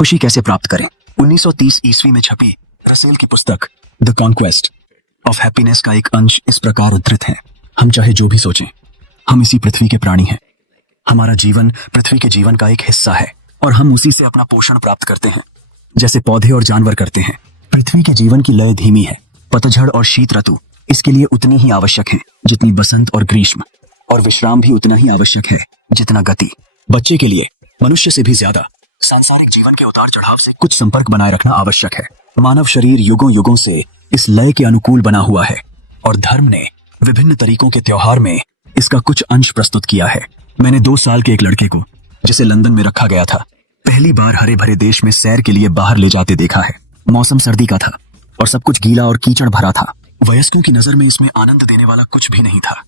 खुशी कैसे प्राप्त करें। 1930 ईस्वी में छपी रसेल की पुस्तक द कॉन्क्वेस्ट ऑफ हैप्पीनेस का एक अंश इस प्रकार उद्धृत है। हम चाहे जो भी सोचें, हम इसी पृथ्वी के प्राणी हैं। हमारा जीवन पृथ्वी के जीवन का एक हिस्सा है और हम उसी से अपना पोषण प्राप्त करते हैं, जैसे पौधे और जानवर करते हैं। पृथ्वी के जीवन की लय धीमी है। पतझड़ और शीत ऋतु इसके लिए उतनी ही आवश्यक है जितनी बसंत और ग्रीष्म, और विश्राम भी उतना ही आवश्यक है जितना गति। बच्चे के लिए मनुष्य से भी ज्यादा सांसारिक जीवन के उतार चढ़ाव से कुछ संपर्क बनाए रखना आवश्यक है। मानव शरीर युगों युगों से इस लय के अनुकूल बना हुआ है और धर्म ने विभिन्न तरीकों के त्योहार में इसका कुछ अंश प्रस्तुत किया है। मैंने 2 साल के एक लड़के को, जिसे लंदन में रखा गया था, पहली बार हरे भरे देश में सैर के लिए बाहर ले जाते देखा है। मौसम सर्दी का था और सब कुछ गीला और कीचड़ भरा था। वयस्कों की नजर में इसमें आनंद देने वाला कुछ भी नहीं था,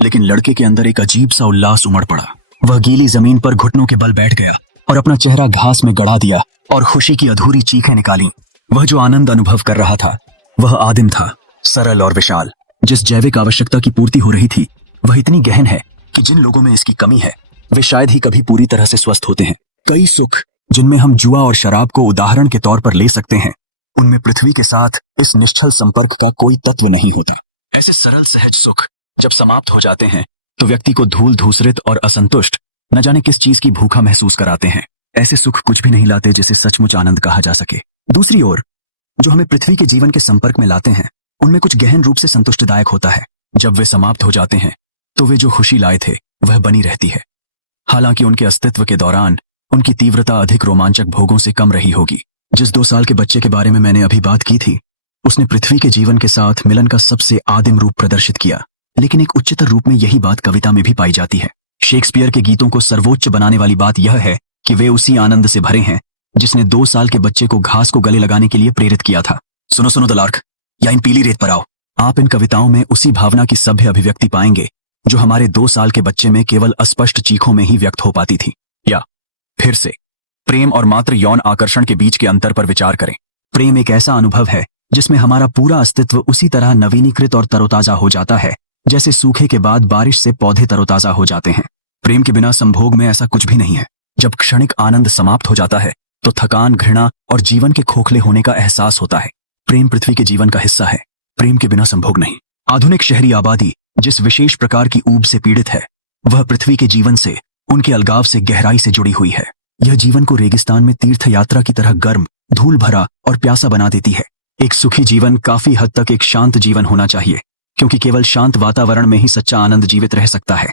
लेकिन लड़के के अंदर एक अजीब सा उल्लास उमड़ पड़ा। वह गीली जमीन पर घुटनों के बल बैठ गया और अपना चेहरा घास में गड़ा दिया और खुशी की अधूरी चीखें निकाली। वह जो आनंद अनुभव कर रहा था वह आदिम था, सरल और विशाल। जिस जैविक आवश्यकता की पूर्ति हो रही थी वह इतनी गहन है कि जिन लोगों में इसकी कमी है वे शायद ही कभी पूरी तरह से स्वस्थ होते हैं। कई सुख जिनमें हम जुआ और शराब को उदाहरण के तौर पर ले सकते हैं, उनमें पृथ्वी के साथ इस निश्चल संपर्क का कोई तत्व नहीं होता। ऐसे सरल सहज सुख जब समाप्त हो जाते हैं तो व्यक्ति को धूल धूसरित और असंतुष्ट न जाने किस चीज की भूखा महसूस कराते हैं। ऐसे सुख कुछ भी नहीं लाते जिसे सचमुच आनंद कहा जा सके। दूसरी ओर जो हमें पृथ्वी के जीवन के संपर्क में लाते हैं उनमें कुछ गहन रूप से संतुष्टिदायक होता है। जब वे समाप्त हो जाते हैं तो वे जो खुशी लाए थे वह बनी रहती है। हालांकि उनके अस्तित्व के दौरान उनकी तीव्रता अधिक रोमांचक भोगों से कम रही होगी। जिस 2 साल के बच्चे के बारे में मैंने अभी बात की थी, उसने पृथ्वी के जीवन के साथ मिलन का सबसे आदिम रूप प्रदर्शित किया, लेकिन एक उच्चतर रूप में यही बात कविता में भी पाई जाती है। शेक्सपियर के गीतों को सर्वोच्च बनाने वाली बात यह है कि वे उसी आनंद से भरे हैं जिसने 2 साल के बच्चे को घास को गले लगाने के लिए प्रेरित किया था। सुनो सुनो द लार्क, या इन पीली रेत पर आओ। आप इन कविताओं में उसी भावना की सभ्य अभिव्यक्ति पाएंगे जो हमारे 2 साल के बच्चे में केवल अस्पष्ट चीखों में ही व्यक्त हो पाती थी। या फिर से प्रेम और मात्र यौन आकर्षण के बीच के अंतर पर विचार करें। प्रेम एक ऐसा अनुभव है जिसमें हमारा पूरा अस्तित्व उसी तरह नवीनीकृत और तरोताजा हो जाता है जैसे सूखे के बाद बारिश से पौधे तरोताजा हो जाते हैं। प्रेम के बिना संभोग में ऐसा कुछ भी नहीं है। जब क्षणिक आनंद समाप्त हो जाता है तो थकान, घृणा और जीवन के खोखले होने का एहसास होता है। प्रेम पृथ्वी के जीवन का हिस्सा है, प्रेम के बिना संभोग नहीं। आधुनिक शहरी आबादी जिस विशेष प्रकार की ऊब से पीड़ित है वह पृथ्वी के जीवन से, उनके अलगाव से गहराई से जुड़ी हुई है। यह जीवन को रेगिस्तान में तीर्थ यात्रा की तरह गर्म, धूल भरा और प्यासा बना देती है। एक सुखी जीवन काफी हद तक एक शांत जीवन होना चाहिए, क्योंकि केवल शांत वातावरण में ही सच्चा आनंद जीवित रह सकता है।